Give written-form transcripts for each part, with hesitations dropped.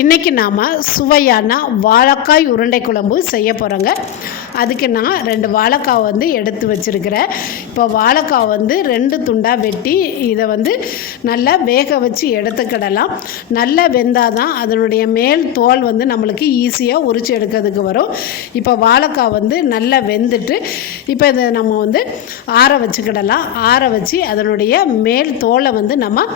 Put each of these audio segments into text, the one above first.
இன்றைக்கி நாம் சுவையான வாழைக்காய் உருண்டை குழம்பு செய்ய போகிறோங்க. அதுக்கு நான் 2 வாழைக்காய் வந்து எடுத்து வச்சுருக்கிறேன். இப்போ வாழைக்காய் வந்து 2 துண்டாக வெட்டி இதை வந்து நல்லா வேக வச்சு எடுத்துக்கிடலாம். நல்லா வெந்தால் தான் அதனுடைய மேல் தோல் வந்து நம்மளுக்கு ஈஸியாக உரித்து எடுக்கிறதுக்கு வரும். இப்போ வாழைக்காய் வந்து நல்லா வெந்துட்டு இப்போ இதை நம்ம வந்து ஆற வச்சுக்கிடலாம். ஆற வச்சு அதனுடைய மேல் தோலை வந்து நம்ம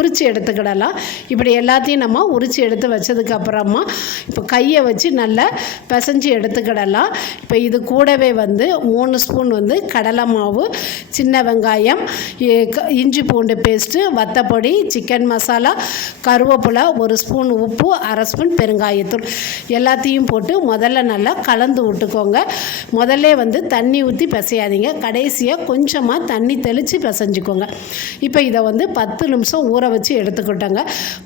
உரித்து எடுத்துக்கிடலாம். இப்படி எல்லாத்தையும் நம்ம உரித்து எடுத்து வச்சதுக்கப்புறமா இப்போ கையை வச்சு நல்லா பிசைஞ்சு எடுத்துக்கிடலாம். இப்போ இது கூடவே வந்து 3 ஸ்பூன் வந்து கடலை மாவு, சின்ன வெங்காயம், இஞ்சி பூண்டு பேஸ்ட்டு, வத்தப்பொடி, சிக்கன் மசாலா, கருவேப்பிலை, 1 ஸ்பூன் உப்பு, 1/2 ஸ்பூன் பெருங்காயத்தூள் எல்லாத்தையும் போட்டு முதல்ல நல்லா கலந்து விட்டுக்கோங்க. முதல்ல வந்து தண்ணி ஊற்றி பிசையாதீங்க, கடைசியாக கொஞ்சமாக தண்ணி தெளித்து பிசைஞ்சுக்கோங்க. இப்போ இதை வந்து 10 நிமிஷம் ஊற வச்சு எடுத்துக்கிட்டோங்க.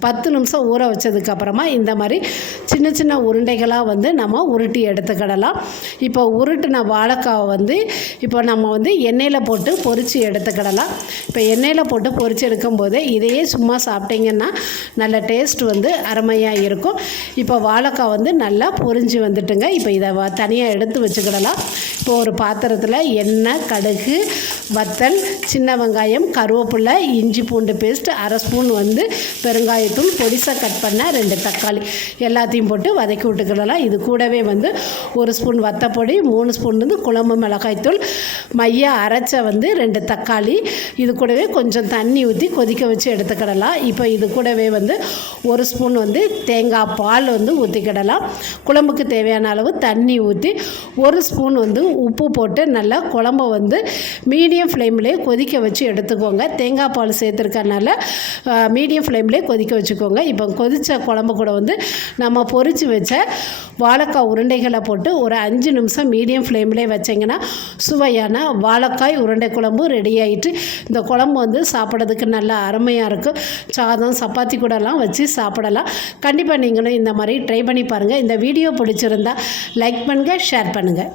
10 நிமிஷம் ஊற வச்சதுக்கப்புறமா இந்த மாதிரி சின்ன சின்ன உருண்டைகளாக வந்து நம்ம உருட்டி எடுத்துக்கிடலாம். இப்போ உருட்டின வாழைக்காவை வந்து இப்போ நம்ம வந்து எண்ணெயில் போட்டு பொரித்து எடுத்துக்கிடலாம். இப்போ எண்ணெயில் போட்டு பொரித்து எடுக்கும்போது இதையே சும்மா சாப்பிட்டிங்கன்னா நல்ல டேஸ்ட் வந்து அருமையாக இருக்கும். இப்போ வாழைக்காய் வந்து நல்லா பொரிஞ்சு வந்துட்டுங்க. இப்போ இதை தனியாக எடுத்து வச்சுக்கிடலாம். இப்போ ஒரு பாத்திரத்தில் எண்ணெய், கடுகு, வத்தல், சின்ன வெங்காயம், கருவேப்பிலை, இஞ்சி பூண்டு பேஸ்ட், 1/2 ஸ்பூன் வந்து பெருங்காயத்தூள், பொடிசாக கட் பண்ண 2 தக்காளி எல்லாத்தையும் போட்டு வதக்கி விட்டுக்கிடலாம். இது கூடவே வந்து 1 ஸ்பூன் வத்தப்பொடி, 3 ஸ்பூன் வந்து குழம்பு மிளகாய்த்தூள், மைய அரைச்ச வந்து 2 தக்காளி, இது கூடவே கொஞ்சம் தண்ணி ஊற்றி கொதிக்க வச்சு எடுத்துக்கிடலாம். இப்போ இது கூடவே வந்து 1 ஸ்பூன் வந்து தேங்காய் பால் வந்து ஊற்றிக்கிடலாம். குழம்புக்கு தேவையான அளவு தண்ணி ஊற்றி 1 ஸ்பூன் வந்து உப்பு போட்டு நல்லா குழம்பை வந்து மீடியம் ஃப்ளேம்லேயே கொதிக்க வச்சு எடுத்துக்கோங்க. தேங்காய் பால் சேர்த்துருக்கனால மீடியம் ஃப்ளேம்லேயே கொதிக்க வச்சுக்கோங்க. இப்போ கொதித்த குழம்பு கூட வந்து நம்ம பொரித்து வச்ச வாழைக்காய் உருண்டைகளை போட்டு ஒரு 5 நிமிஷம் மீடியம் ஃப்ளேம்லேயே வச்சிங்கன்னா சுவையான வாழைக்காய் உருண்டை குழம்பு ரெடி ஆகிட்டு. இந்த குழம்பு வந்து சாப்பிட்றதுக்கு நல்லா அருமையாக இருக்கும். சாதம், சப்பாத்தி கூடலாம் வச்சு சாப்பிடலாம். கண்டிப்பாக நீங்களும் இந்த மாதிரி ட்ரை பண்ணி பாருங்கள். இந்த வீடியோ பிடிச்சிருந்தா லைக் பண்ணுங்கள், ஷேர் பண்ணுங்கள்.